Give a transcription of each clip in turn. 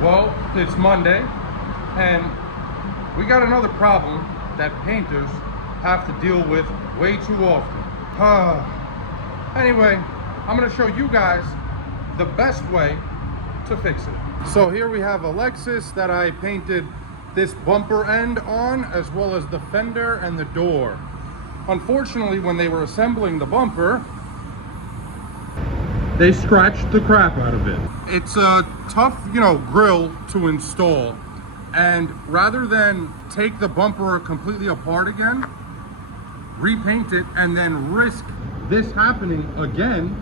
Well, it's Monday, and we got another problem that painters have to deal with way too often. Anyway, I'm gonna show you guys the best way to fix it. So here we have a Lexus that I painted this bumper end on, as well as the fender and the door. Unfortunately, when they were assembling the bumper, they scratched the crap out of it. It's a tough, grill to install. And rather than take the bumper completely apart again, repaint it, and then risk this happening again,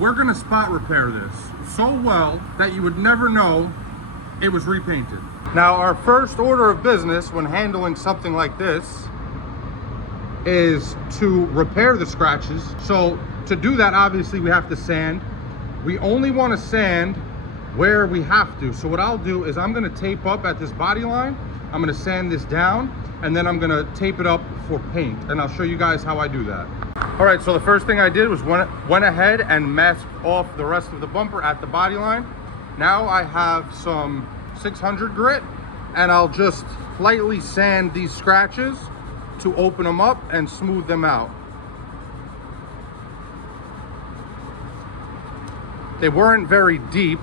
we're gonna spot repair this so well that you would never know it was repainted. Now, our first order of business when handling something like this is to repair the scratches. So to do that, obviously we have to sand. We only want to sand where we have to. So what I'll do is I'm going to tape up at this body line. I'm going to sand this down, and then I'm going to tape it up for paint, and I'll show you guys how I do that. All right, so the first thing I did was went ahead and masked off the rest of the bumper at the body line. Now I have some 600 grit, and I'll just lightly sand these scratches to open them up and smooth them out. They weren't very deep,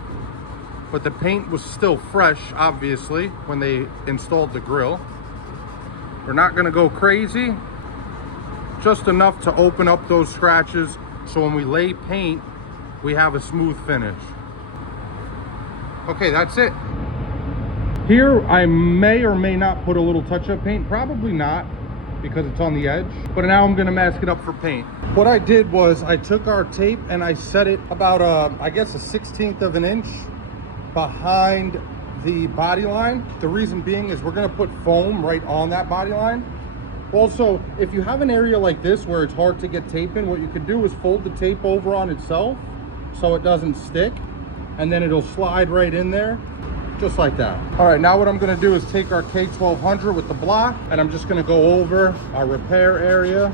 but the paint was still fresh, obviously, when they installed the grill. We're not gonna go crazy, just enough to open up those scratches so when we lay paint, we have a smooth finish. Okay, that's it. Here, I may or may not put a little touch-up paint, probably not, because it's on the edge, but now I'm gonna mask it up for paint. What I did was I took our tape and I set it about I guess a 1/16 of an inch behind the body line. The reason being is we're gonna put foam right on that body line. Also, if you have an area like this where it's hard to get tape in, what you could do is fold the tape over on itself so it doesn't stick, and then it'll slide right in there, just like that. All right, now what I'm gonna do is take our K1200 with the block, and I'm just gonna go over our repair area.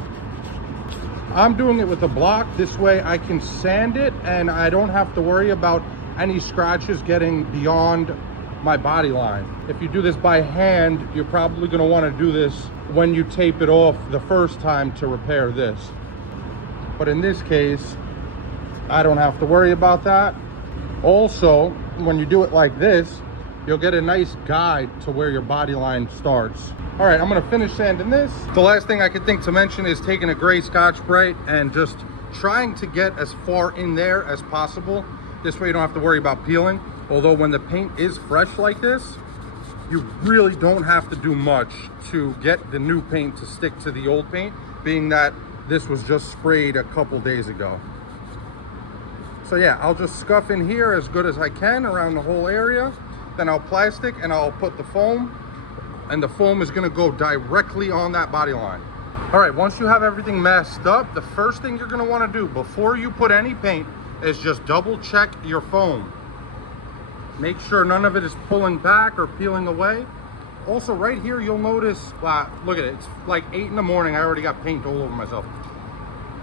I'm doing it with the block. This way I can sand it, and I don't have to worry about any scratches getting beyond my body line. If you do this by hand, you're probably gonna wanna do this when you tape it off the first time to repair this. But in this case, I don't have to worry about that. Also, when you do it like this, you'll get a nice guide to where your body line starts. All right, I'm gonna finish sanding this. The last thing I could think to mention is taking a gray Scotch-Brite and just trying to get as far in there as possible. This way you don't have to worry about peeling. Although when the paint is fresh like this, you really don't have to do much to get the new paint to stick to the old paint, being that this was just sprayed a couple days ago. So yeah, I'll just scuff in here as good as I can around the whole area. Then I'll plastic and I'll put the foam, and the foam is gonna go directly on that body line. All right, once you have everything masked up, the first thing you're gonna wanna do before you put any paint is just double check your foam. Make sure none of it is pulling back or peeling away. Also right here, you'll notice, look at it, it's like 8 in the morning, I already got paint all over myself.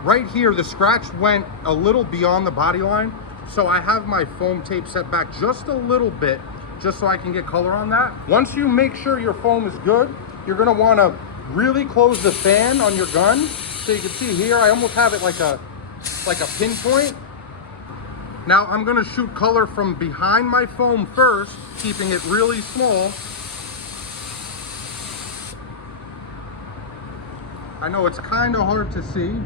Right here, the scratch went a little beyond the body line, so I have my foam tape set back just a little bit, just so I can get color on that. Once you make sure your foam is good, you're gonna wanna really close the fan on your gun. So you can see here, I almost have it like a pinpoint. Now I'm gonna shoot color from behind my foam first, keeping it really small. I know it's kind of hard to see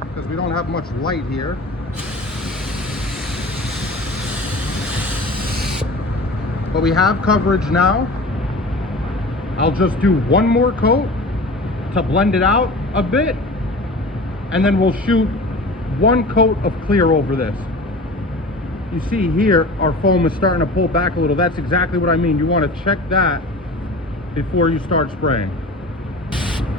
because we don't have much light here. But we have coverage now. I'll just do one more coat to blend it out a bit, and then we'll shoot one coat of clear over this. You see here, our foam is starting to pull back a little. That's exactly what I mean. You want to check that before you start spraying.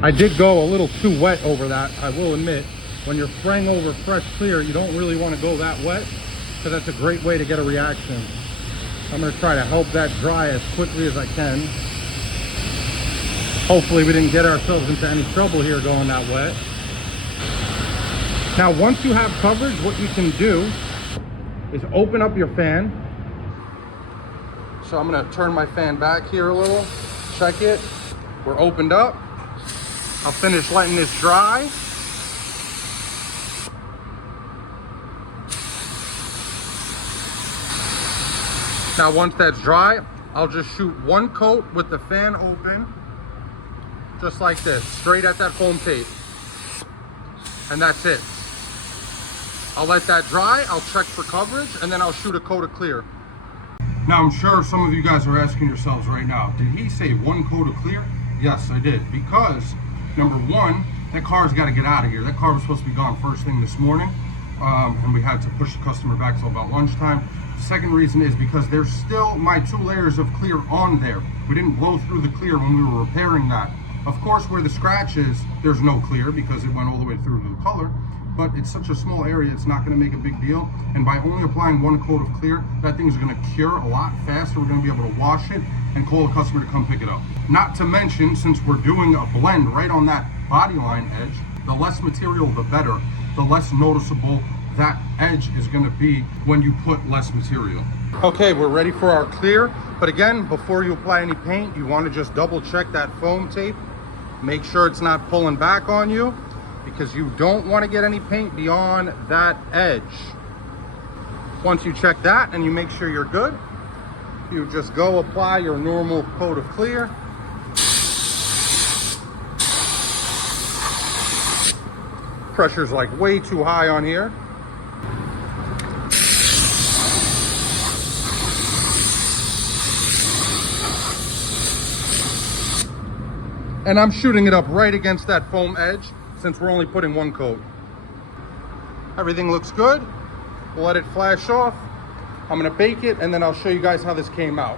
I did go a little too wet over that, I will admit. When you're spraying over fresh clear, you don't really want to go that wet, because that's a great way to get a reaction. I'm going to try to help that dry as quickly as I can. Hopefully we didn't get ourselves into any trouble here going that wet. Now once you have coverage, what you can do is open up your fan So I'm gonna turn my fan back here a little, check it. We're opened up. I'll finish letting this dry. Now once that's dry, I'll just shoot one coat with the fan open, just like this, straight at that foam tape. And that's it. I'll let that dry, I'll check for coverage, and then I'll shoot a coat of clear. Now I'm sure some of you guys are asking yourselves right now, did he say one coat of clear? Yes, I did, because number one, that car's got to get out of here. That car was supposed to be gone first thing this morning, and we had to push the customer back till about lunchtime. The second reason is because there's still my 2 layers of clear on there. We didn't blow through the clear when we were repairing that. Of course, where the scratch is, there's no clear because it went all the way through to the color, but it's such a small area, it's not going to make a big deal. And by only applying one coat of clear, that thing's going to cure a lot faster. We're going to be able to wash it and call the customer to come pick it up. Not to mention, since we're doing a blend right on that body line edge, the less material, the better. The less noticeable that edge is going to be when you put less material. Okay, we're ready for our clear. But again, before you apply any paint, you want to just double check that foam tape. Make sure it's not pulling back on you, because you don't want to get any paint beyond that edge. Once you check that and you make sure you're good, you just go apply your normal coat of clear. Pressure's like way too high on here. And I'm shooting it up right against that foam edge since we're only putting one coat. Everything looks good. We'll let it flash off. I'm gonna bake it and then I'll show you guys how this came out.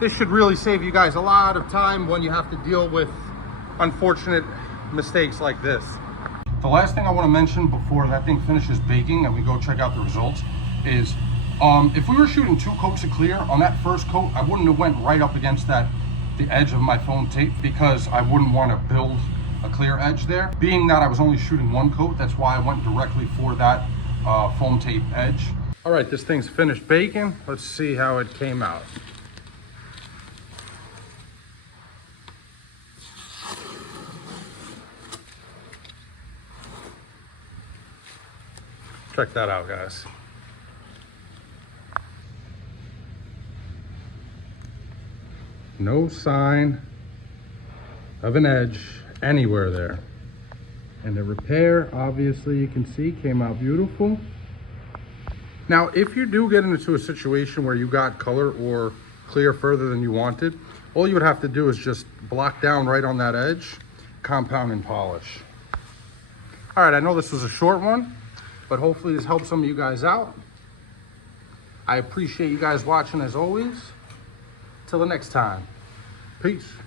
This should really save you guys a lot of time when you have to deal with unfortunate mistakes like this. The last thing I want to mention before that thing finishes baking and we go check out the results is if we were shooting 2 coats of clear on that first coat, I wouldn't have went right up against the edge of my foam tape because I wouldn't want to build a clear edge there. Being that I was only shooting 1 coat, that's why I went directly for that foam tape edge. All right, this thing's finished baking. Let's see how it came out. Check that out, guys. No sign of an edge anywhere there. And the repair, obviously you can see, came out beautiful. Now, if you do get into a situation where you got color or clear further than you wanted, all you would have to do is just block down right on that edge, compound and polish. All right, I know this was a short one, but hopefully this helps some of you guys out. I appreciate you guys watching as always. Till the next time, peace.